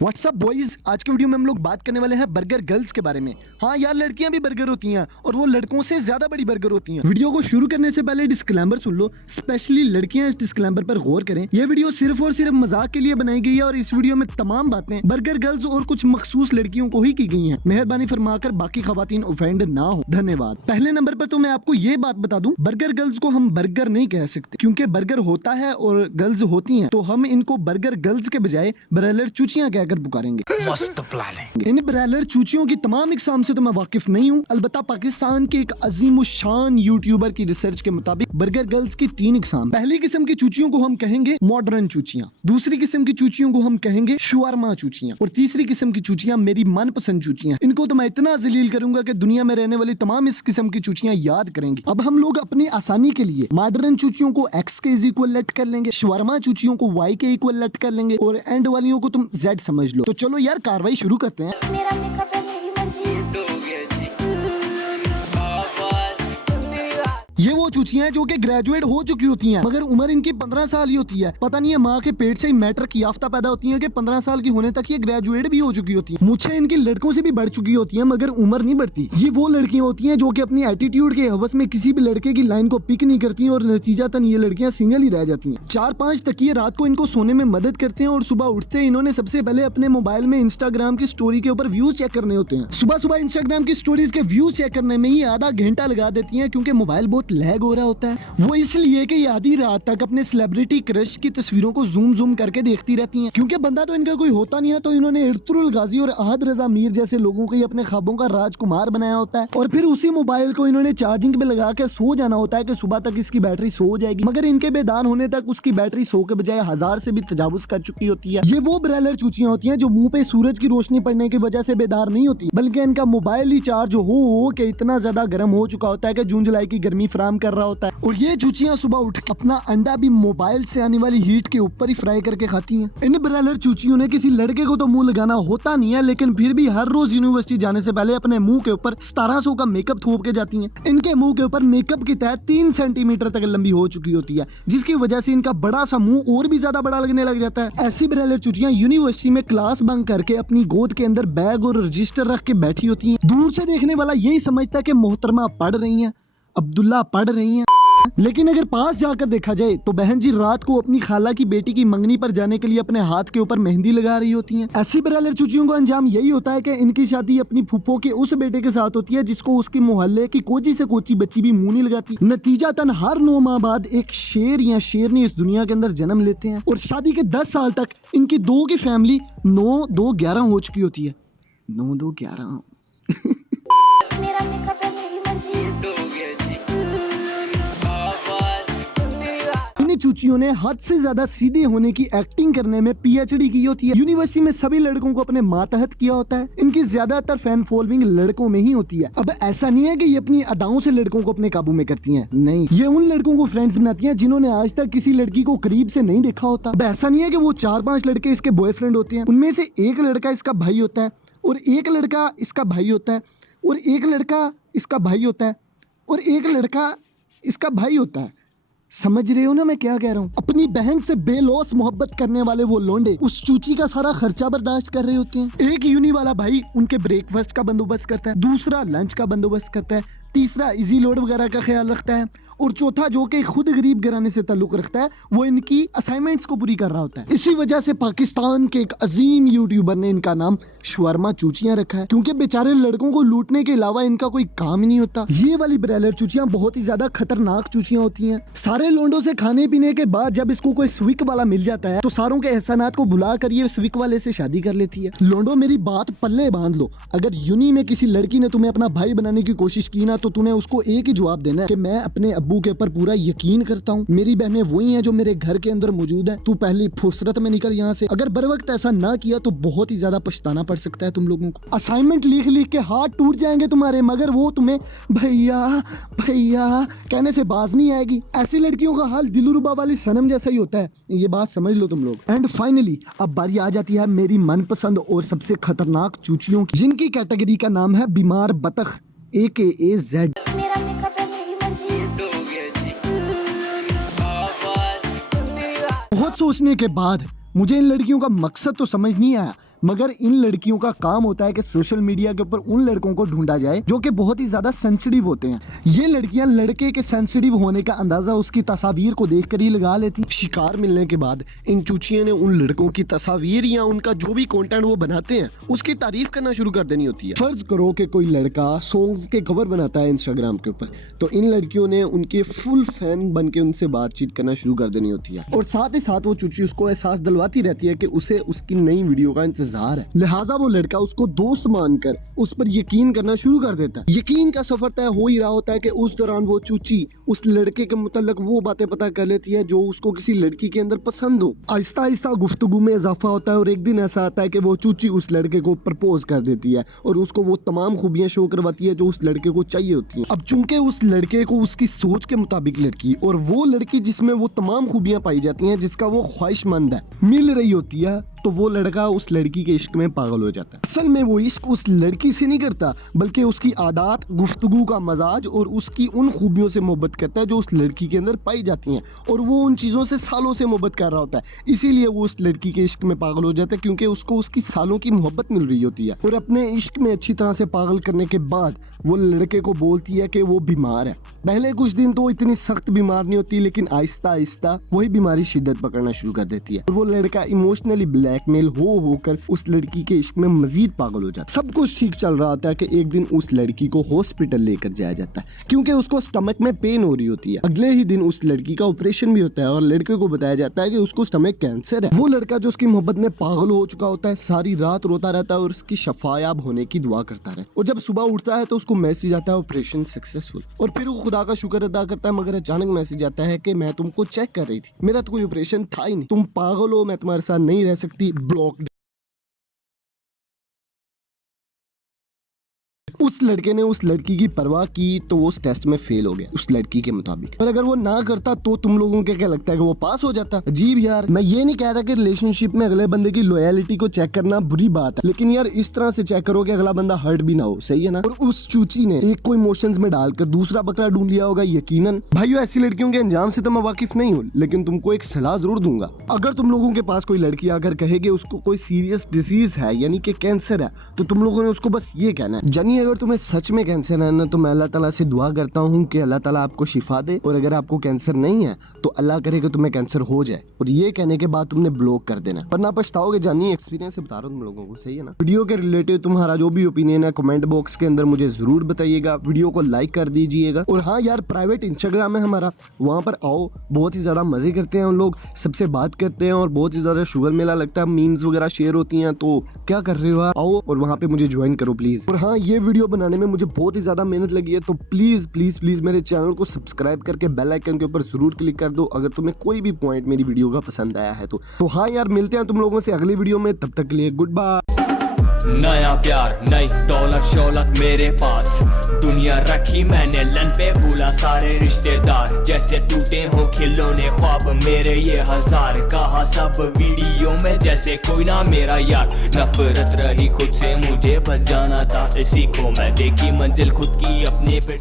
WhatsApp boys, आज के video में हम लोग बात करने वाले हैं बर्गर गर्ल्स के बारे में। हाँ यार, लड़कियां भी बर्गर होती हैं और वो लड़कों से ज्यादा बड़ी बर्गर होती हैं। वीडियो को शुरू करने से पहले डिस्क्लेमर सुन लो, स्पेशली लड़कियां इस डिस्क्लेमर पर गौर करें। यह वीडियो सिर्फ और सिर्फ मजाक के लिए बनाई गई है और इस वीडियो में तमाम बातें बर्गर गर्ल्स और कुछ मखसूस लड़कियों को ही की गई है। मेहरबानी फरमाकर बाकी खवातीन ऑफेंड ना हो, धन्यवाद। पहले नंबर पर तो मैं आपको ये बात बता दूं, बर्गर गर्ल्स को हम बर्गर नहीं कह सकते, क्योंकि बर्गर होता है और गर्ल्स होती हैं, तो हम इनको बर्गर गर्ल्स के बजाय ब्रैलर चूचियां कहकर पुकारेंगे। मस्त प्लान है। इन ब्रैलर चूचियों की तमाम इकसाम से तो मैं वाकिफ नहीं हूँ। अलबत्ता पाकिस्तान के एक अजीम शान यूट्यूबर की रिसर्च के मुताबिक बर्गर गर्ल्स की 3 इकसाम। पहली किस्म की चूचियों को हम कहेंगे मॉडर्न चूचियां, दूसरी किस्म की चूचियों को हम कहेंगे शुअरमा चूचियां और तीसरी किस्म की चूचियां मेरी मनपसंद चूचियां। इनको तो मैं इतना जलील करूंगा कि दुनिया में रहने वाली तमाम इस किस्म की चूचियां याद करेंगी। अब हम लोग अपनी आसानी के लिए मॉडर्न चूचियों को x के इक्वल लेट कर लेंगे, शुअरमा चूचियों को y के इक्वल लेट कर लेंगे और एंड वालियों को तुम z समझ लो। तो चलो यार, कार्रवाई शुरू करते हैं। मेरा मेकअप है मेरी मर्जी। ये वो चूचियां हैं जो कि ग्रेजुएट हो चुकी होती हैं, मगर उम्र इनकी 15 साल ही होती है। पता नहीं है माँ के पेट से ही मैट्रिक याफ्ता पैदा होती हैं कि 15 साल की होने तक ये ग्रेजुएट भी हो चुकी होती हैं। मुझे इनकी लड़कों से भी बढ़ चुकी होती हैं, मगर उम्र नहीं बढ़ती। ये वो लड़कियां होती हैं जो कि अपनी एटीट्यूड के हवस में किसी भी लड़के की लाइन को पिक नहीं करती और नतीजतन ये लड़कियां सिंगल ही रह जाती हैं। 4-5 तकिए रात को इनको सोने में मदद करते हैं और सुबह उठते हैं इन्होंने सबसे पहले अपने मोबाइल में इंस्टाग्राम की स्टोरी के ऊपर व्यूज चेक करने होते हैं। सुबह सुबह इंस्टाग्राम की स्टोरीज के व्यूज चेक करने में ही आधा घंटा लगा देती हैं, क्योंकि मोबाइल बहुत लैग हो रहा होता है। वो इसलिए कि ये आधी रात तक अपने सेलिब्रिटी क्रश की तस्वीरों को जूम जूम करके देखती रहती हैं। क्योंकि बंदा तो इनका कोई होता नहीं है, तो इन्होंने इर्तुल गाजी और अहद रजा मीर जैसे लोगों को ही अपने ख्वाबों का राजकुमार बनाया होता है और फिर उसी मोबाइल को इन्होंने चार्जिंग पे लगा के सो जाना होता है कि सुबह तक इसकी बैटरी सो जाएगी। मगर इनके बेदान होने तक उसकी बैटरी 100 के बजाय 1000 से भी तजावुज कर चुकी होती है। ये वो ब्रैलर चूचियां होती हैं जो मुंह पे सूरज की रोशनी पड़ने की वजह से बेदार नहीं होती, बल्कि इनका मोबाइल ही चार्ज हो के इतना ज्यादा गर्म हो चुका होता है कि जून जुलाई की गर्मी फराम कर रहा होता है। और ये चूचियां सुबह उठ के अपना अंडा भी मोबाइल से आने वाली हीट के ऊपर ही फ्राई करके खाती हैं। इन ब्रैलर चूचियों ने किसी लड़के को तो मुंह लगाना होता नहीं है, लेकिन फिर भी हर रोज यूनिवर्सिटी जाने से पहले अपने मुंह के ऊपर 1700 का मेकअप थोप के जाती हैं। इनके मुंह के ऊपर मेकअप की तह 3 सेंटीमीटर तक लंबी हो चुकी होती है, जिसकी वजह से इनका बड़ा सा मुंह और भी ज्यादा बड़ा लगने लग जाता है। ऐसी ब्रैलर चूचियां यूनिवर्सिटी में क्लास बंक करके अपनी गोद के अंदर बैग और रजिस्टर रख के बैठी होती हैं। दूर से देखने वाला यही समझता है कि मोहतरमा पढ़ रही हैं, अब्दुल्ला पढ़ रही हैं, लेकिन अगर पास जाकर देखा जाए तो बहन जी रात को अपनी खाला की बेटी की मंगनी पर जाने के लिए अपने हाथ के ऊपर मेहंदी लगा रही होती हैं। ऐसी ब्रैलर चूचियों का अंजाम यही होता है कि इनकी शादी अपनी फुफ्फो के उस बेटे के साथ होती है जिसको उसकी मोहल्ले की कोची से कोची बच्ची भी मुंह नहीं लगाती। नतीजातन हर 9 माह बाद एक शेर या शेरनी इस दुनिया के अंदर जन्म लेते हैं और शादी के 10 साल तक इनकी 2 की फैमिली 9-2-11 हो चुकी होती है। 9-2-11 मेरा मेकअप है मेरी मर्जी। चूचियों ने हद से ज्यादा सीधे होने की एक्टिंग करने में पीएचडी की होती है। यूनिवर्सिटी में सभी लड़कों को अपने मातहत किया होता है। इनकी ज्यादातर फैन फॉलोइंग लड़कों में ही होती है। अब ऐसा नहीं है कि ये अपनी अदाओं से लड़कों को अपने काबू में करती हैं, नहीं, ये उन लड़कों को फ्रेंड्स बनाती हैं जिन्होंने आज तक किसी लड़की को करीब से नहीं देखा होता। अब ऐसा नहीं है कि वो 4-5 लड़के इसके बॉयफ्रेंड होते हैं, उनमें से एक लड़का इसका भाई होता है और एक लड़का इसका भाई होता है और एक लड़का इसका भाई होता है और एक लड़का इसका भाई होता है। समझ रहे हो ना मैं क्या कह रहा हूँ? अपनी बहन से बेलौस मोहब्बत करने वाले वो लोंडे उस चूची का सारा खर्चा बर्दाश्त कर रहे होते हैं। एक यूनी वाला भाई उनके ब्रेकफास्ट का बंदोबस्त करता है, दूसरा लंच का बंदोबस्त करता है, तीसरा इजी लोड वगैरह का ख्याल रखता है और चौथा जो कि खुद गरीब घराने से ताल्लुक रखता है वो इनकी असाइनमेंट्स को पूरी कर रहा होता है। इसी वजह से पाकिस्तान के एक अजीम यूट्यूबर ने इनका नाम शुअरमा चूचियां रखा है, क्योंकि बेचारे लड़कों को लूटने के अलावा इनका कोई काम ही नहीं होता। ये वाली ब्रैलर चूचियां बहुत ही ज्यादा खतरनाक चूचियां होती हैं। सारे लोंडों से खाने पीने के बाद जब इसको कोई स्विक वाला मिल जाता है तो सारों के एहसानात को भुला कर ये स्विक वाले से शादी कर लेती है। लोंडो मेरी बात पल्ले बांध लो, अगर यूनी में किसी लड़की ने तुम्हें अपना भाई बनाने की कोशिश की ना तो तूने उसको एक ही जवाब देना है कि मैं अपने अब्बू के ऊपर पूरा यकीन करता हूँ, मेरी बहनें वही हैं जो मेरे घर के अंदर मौजूद है, तू पहली फुर्सत में निकल यहाँ से। अगर बर वक्त ऐसा ना किया तो बहुत ही ज्यादा पछताना पड़ सकता है तुम लोगों को। असाइनमेंट लिख लिख के हाथ टूट जाएंगे तुम्हारे, मगर वो तुम्हें भैया भैया कहने से बाज नहीं आएगी। ऐसी लड़कियों का हाल दिलरुबा वाली सनम जैसा ही होता है, ये बात समझ लो तुम लोग। एंड फाइनली अब बारी आ जाती है मेरी मनपसंद और सबसे खतरनाक चूचियों की, जिनकी कैटेगरी का नाम है बीमार बतख AKA Z। मेरा मेकअप है मेरी मर्जी। बहुत सोचने के बाद मुझे इन लड़कियों का मकसद तो समझ नहीं आया, मगर इन लड़कियों का काम होता है कि सोशल मीडिया के ऊपर उन लड़कों को ढूंढा जाए जो कि बहुत ही ज्यादा सेंसिटिव होते हैं। ये लड़कियां लड़के के सेंसिटिव होने का अंदाजा उसकी तस्वीर को देखकर ही लगा लेती। शिकार मिलने के बाद इन चूचियों ने उन लड़कों की तस्वीर या उनका जो भी कंटेंट वो बनाते हैं उसकी तारीफ करना शुरू कर देनी होती है। फर्ज करो कि कोई लड़का सॉन्ग्स के कवर बनाता है इंस्टाग्राम के ऊपर, तो इन लड़कियों ने उनके फुल फैन बन के उनसे बातचीत करना शुरू कर देनी होती है और साथ ही साथ वो चूची उसको एहसास दिलवाती रहती है कि उसे उसकी नई वीडियो का इंतजार है। लिहाजा वो लड़का उसको दोस्त मानकर उस पर यकीन करना शुरू कर देता है। यकीन का सफर तय हो ही रहा होता है कि उस दौरान वो चूची उस लड़के के मुताल्लिक वो बातें पता कर लेती है जो उसको किसी लड़की के अंदर पसंद हो। आहिस्ता आहिस्ता गुफ्तगू में इजाफा होता है और एक दिन ऐसा आता है कि वो चूची उस लड़के को प्रपोज कर देती है और उसको वो तमाम खूबियां शो करवाती है जो उस लड़के को चाहिए होती है। अब चूंकि उस लड़के को उसकी सोच के मुताबिक लड़की और वो लड़की जिसमें वो तमाम खूबियां पाई जाती हैं जिसका वो ख्वाहिशमंद है मिल रही होती है, तो वो लड़का उस लड़की के इश्क में पागल हो जाता है। असल में वो इश्क उस लड़की से नहीं करता बल्कि उसकी आदत, गुफ्तगू का मजाज और उसकी उन खूबियों से मोहब्बत करता है जो उस लड़की के अंदर पाई जाती हैं और वो उन चीज़ों से सालों से मोहब्बत कर रहा होता है। इसीलिए वो उस लड़की के इश्क में पागल हो जाता है क्योंकि उसको उसकी सालों की मोहब्बत मिल रही होती है। और अपने इश्क में अच्छी तरह से पागल करने के बाद वो लड़के को बोलती है कि वो बीमार है। पहले कुछ दिन तो इतनी सख्त बीमार नहीं होती लेकिन आहिस्ता आहिस्ता वही बीमारी शिद्दत पकड़ना शुरू कर देती है और वो लड़का इमोशनली ब्लैकमेल होकर उस लड़की के इश्क में मजीद पागल हो जाता है। सब कुछ ठीक चल रहा होता है कि एक दिन उस लड़की को हॉस्पिटल लेकर जाया जाता है क्योंकि उसको स्टमक में पेन हो रही होती है। अगले ही दिन उस लड़की का ऑपरेशन भी होता है और लड़के को बताया जाता है कि उसको स्टमक कैंसर है। वो लड़का जो उसकी मोहब्बत में पागल हो चुका होता है सारी रात रोता रहता है और उसकी शफायाब होने की दुआ करता है और जब सुबह उठता है तो उसको मैसेज आता है ऑपरेशन सक्सेसफुल और फिर वो खुदा का शुक्र अदा करता है। मगर अचानक मैसेज आता है कि मैं तुमको चेक कर रही थी, मेरा तो कोई ऑपरेशन था ही नहीं, तुम पागल हो, मैं तुम्हारे साथ नहीं रह सकती, ब्लॉक। उस लड़के ने उस लड़की की परवाह की तो वो उस टेस्ट में फेल हो गया उस लड़की के मुताबिक। पर अगर वो ना करता तो तुम लोगों को क्या लगता है कि वो पास हो जाता? अजीब यार। मैं ये नहीं कह रहा कि रिलेशनशिप में अगले बंदे की लॉयलिटी को चेक करना बुरी बात है, लेकिन यार इस तरह से चेक करो कि अगला बंदा हर्ट भी ना हो, सही है ना। और उस चूची ने एक को इमोशंस में डालकर दूसरा बकरा ढूंढ लिया होगा यकीनन। भाइयों ऐसी लड़कियों के अंजाम से तो मैं वाकिफ नहीं हूँ लेकिन तुमको एक सलाह जरूर दूंगा। अगर तुम लोगों के पास कोई लड़की आकर कहेगी उसको कोई सीरियस डिजीज है यानी कि कैंसर है, तो तुम लोगों ने उसको बस ये कहना है, जानी अगर तुम्हें सच में कैंसर है ना तो मैं अल्लाह ताला से दुआ करता हूँ कि अल्लाह ताला आपको शिफा दे, और अगर आपको कैंसर नहीं है तो अल्लाह करे कि तुम्हें कैंसर हो जाए। और ये कहने के बाद तुमने ब्लॉक कर देना, पर ना पछताओगे। जानिए एक्सपीरियंस से बता रहा हूँ तुम लोगों को, सही है ना। वीडियो के रिलेटेड तुम्हारा जो भी ओपिनियन है कमेंट बॉक्स के अंदर मुझे जरूर बताइएगा। वीडियो को लाइक कर दीजिएगा और हाँ यार प्राइवेट इंस्टाग्राम है हमारा, वहाँ पर आओ, बहुत ही ज्यादा मजे करते हैं हम लोग, सबसे बात करते हैं और बहुत ही ज्यादा शुगर मेला लगता है, मीम्स वगैरह शेयर होती हैं। तो क्या कर रहे हो, आओ और वहाँ पे मुझे ज्वाइन करो प्लीज। और हाँ ये वीडियो बनाने में मुझे बहुत ही ज्यादा मेहनत लगी है, तो प्लीज प्लीज प्लीज मेरे चैनल को सब्सक्राइब करके बेल आइकन के ऊपर जरूर क्लिक कर दो अगर तुम्हें कोई भी पॉइंट मेरी वीडियो का पसंद आया है तो हाँ यार मिलते हैं तुम लोगों से अगली वीडियो में, तब तक के लिए गुड बाय। नया प्यार नई दौलत शौलत मेरे पास, दुनिया रखी मैंने लन पे, भूला सारे रिश्तेदार, जैसे टूटे हो खिलौने ख्वाब मेरे ये हजार, कहा सब वीडियो में जैसे कोई ना मेरा यार, नफरत रही खुद से मुझे बच जाना था, इसी को मैं देखी मंजिल खुद की अपने पे।